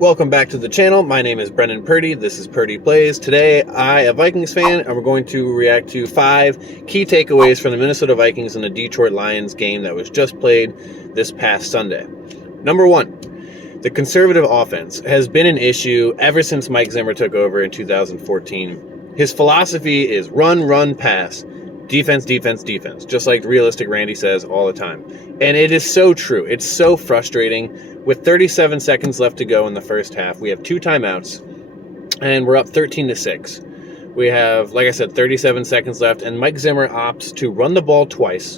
Welcome back to the channel. My name is Brendan Purdy. This is Purdy Plays. Today, I, a Vikings fan, and we're going to react to 5 key takeaways from the Minnesota Vikings and the Detroit Lions game that was just played this past Sunday. Number 1, the conservative offense has been an issue ever since Mike Zimmer took over in 2014. His philosophy is run, run, pass. Defense, defense, defense. Just like realistic Randy says all the time. And it is so true. It's so frustrating. With 37 seconds left to go in the first half, we have 2 timeouts, and we're up 13-6. We have, like I said, 37 seconds left, and Mike Zimmer opts to run the ball twice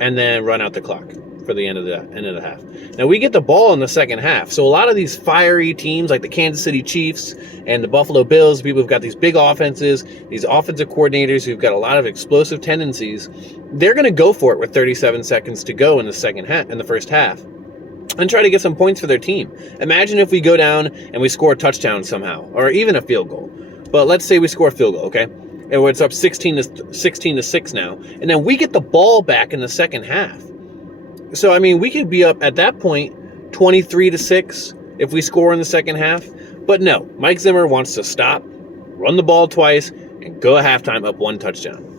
and then run out the clock for the end of the half. Now, we get the ball in the second half, so a lot of these fiery teams like the Kansas City Chiefs and the Buffalo Bills, people who've got these big offenses, these offensive coordinators who've got a lot of explosive tendencies, they're going to go for it with 37 seconds to go in the first half and try to get some points for their team. Imagine if we go down and we score a touchdown somehow, or even a field goal. But let's say we score a field goal, okay? And it's up 16-6 now, and then we get the ball back in the second half. So, I mean, we could be up at that point 23-6 if we score in the second half. But no, Mike Zimmer wants to stop, run the ball twice, and go at halftime up 1 touchdown.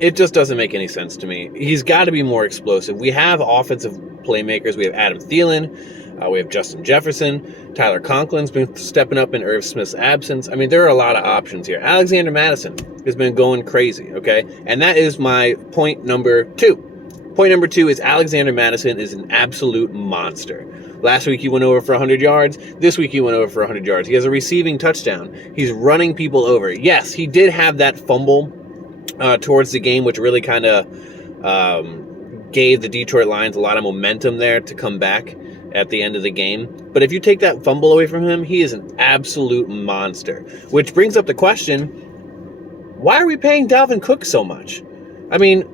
It just doesn't make any sense to me. He's got to be more explosive. We have offensive playmakers. We have Adam Thielen. We have Justin Jefferson. Tyler Conklin's been stepping up in Irv Smith's absence. I mean, there are a lot of options here. Alexander Madison has been going crazy, okay? And that is my point number 2. Point number 2 is Alexander Madison is an absolute monster. Last week he went over for 100 yards. This week he went over for 100 yards. He has a receiving touchdown. He's running people over. Yes, he did have that fumble towards the game, which really kind of gave the Detroit Lions a lot of momentum there to come back at the end of the game. But if you take that fumble away from him, he is an absolute monster. Which brings up the question, why are we paying Dalvin Cook so much? I mean,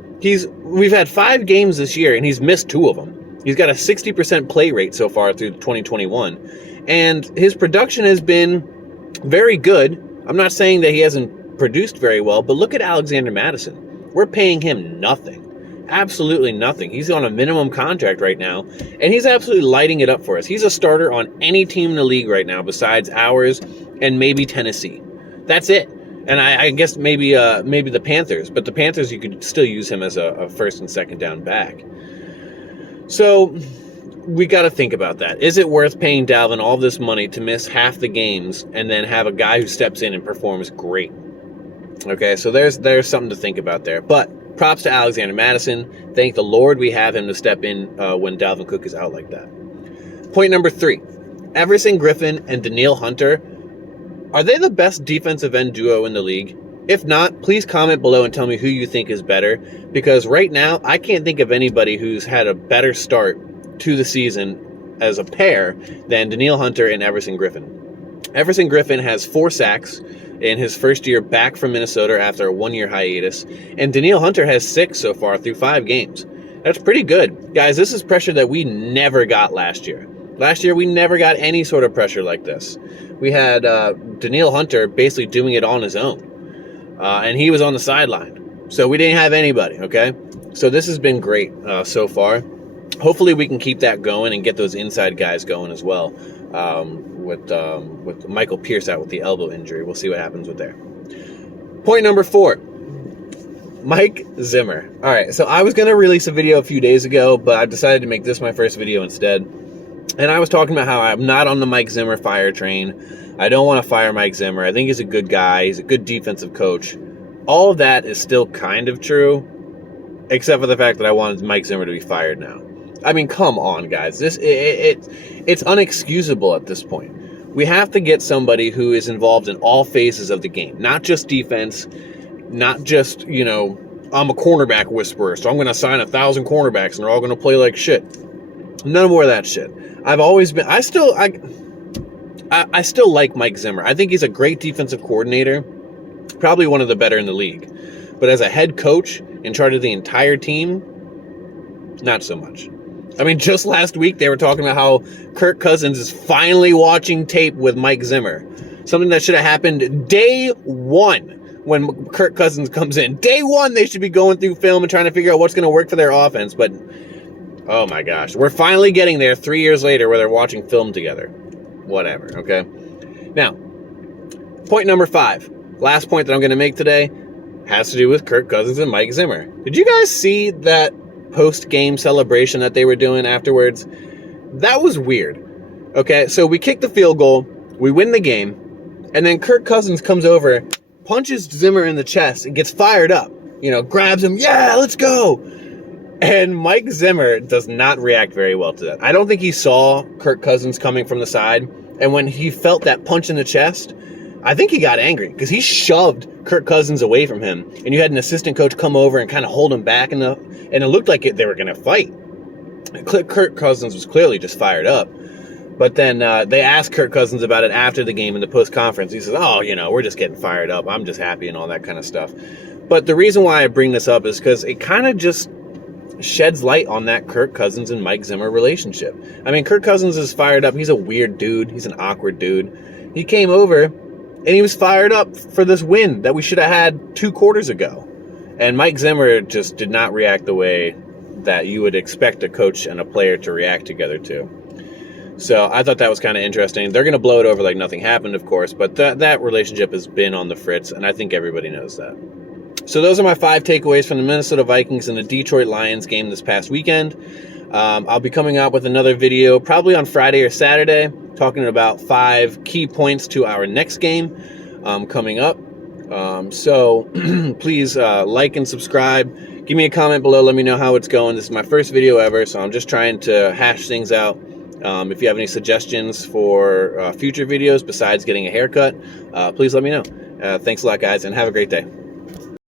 we've had 5 games this year, and he's missed 2 of them. He's got a 60% play rate so far through 2021. And his production has been very good. I'm not saying that he hasn't produced very well, but look at Alexander Madison. We're paying him nothing. Absolutely nothing. He's on a minimum contract right now, and he's absolutely lighting it up for us. He's a starter on any team in the league right now besides ours and maybe Tennessee. That's it. And I guess maybe the Panthers, but the Panthers, you could still use him as a first and second down back. So we got to think about that. Is it worth paying Dalvin all this money to miss half the games and then have a guy who steps in and performs great? Okay, so there's something to think about there. But props to Alexander Madison. Thank the Lord we have him to step in when Dalvin Cook is out like that. Point number 3, Everson, Griffen, and Danielle Hunter. Are they the best defensive end duo in the league? If not, please comment below and tell me who you think is better, because right now I can't think of anybody who's had a better start to the season as a pair than Danielle Hunter and Everson Griffen. Everson Griffen has 4 sacks in his first year back from Minnesota after a 1-year hiatus, and Danielle Hunter has 6 so far through 5 games. That's pretty good. Guys, this is pressure that we never got last year. Last year, we never got any sort of pressure like this. We had Danielle Hunter basically doing it on his own. And he was on the sideline. So we didn't have anybody, okay? So this has been great so far. Hopefully we can keep that going and get those inside guys going as well. With Michael Pierce out with the elbow injury. We'll see what happens with there. Point number 4. Mike Zimmer. All right, so I was going to release a video a few days ago, but I decided to make this my first video instead. And I was talking about how I'm not on the Mike Zimmer fire train. I don't want to fire Mike Zimmer. I think he's a good guy. He's a good defensive coach. All of that is still kind of true, except for the fact that I wanted Mike Zimmer to be fired now. I mean, come on, guys. It's unexcusable at this point. We have to get somebody who is involved in all phases of the game, not just defense, not just, I'm a cornerback whisperer, so I'm going to sign 1,000 cornerbacks and they're all going to play like shit. None more of that shit. I still like Mike Zimmer. I think he's a great defensive coordinator, probably one of the better in the league. But as a head coach in charge of the entire team, not so much. I mean, just last week they were talking about how Kirk Cousins is finally watching tape with Mike Zimmer. Something that should have happened day 1 when Kirk Cousins comes in. Day 1 they should be going through film and trying to figure out what's going to work for their offense. But oh my gosh, we're finally getting there 3 years later where they're watching film together. whatever, okay? Now, point number 5, last point that I'm going to make today, has to do with Kirk Cousins and Mike Zimmer. Did you guys see that post-game celebration that they were doing afterwards? That was weird. Okay, so we kick the field goal, we win the game, and then Kirk Cousins comes over, punches Zimmer in the chest, and gets fired up. Grabs him, yeah, let's go! And Mike Zimmer does not react very well to that. I don't think he saw Kirk Cousins coming from the side, and when he felt that punch in the chest, I think he got angry, because he shoved Kirk Cousins away from him, and you had an assistant coach come over and kind of hold him back, and it looked like they were going to fight. Kirk Cousins was clearly just fired up. But then they asked Kirk Cousins about it after the game in the post-conference. He says, we're just getting fired up. I'm just happy and all that kind of stuff. But the reason why I bring this up is because it kind of just sheds light on that Kirk Cousins and Mike Zimmer relationship. I mean, Kirk Cousins is fired up. He's a weird dude. He's an awkward dude. He came over, and he was fired up for this win that we should have had 2 quarters ago. And Mike Zimmer just did not react the way that you would expect a coach and a player to react together to. So I thought that was kind of interesting. They're going to blow it over like nothing happened, of course, but that relationship has been on the fritz, and I think everybody knows that. So those are my 5 takeaways from the Minnesota Vikings and the Detroit Lions game this past weekend. I'll be coming out with another video probably on Friday or Saturday, talking about 5 key points to our next game coming up. So please like and subscribe. Give me a comment below. Let me know how it's going. This is my first video ever, so I'm just trying to hash things out. If you have any suggestions for future videos besides getting a haircut, please let me know. Thanks a lot, guys, and have a great day.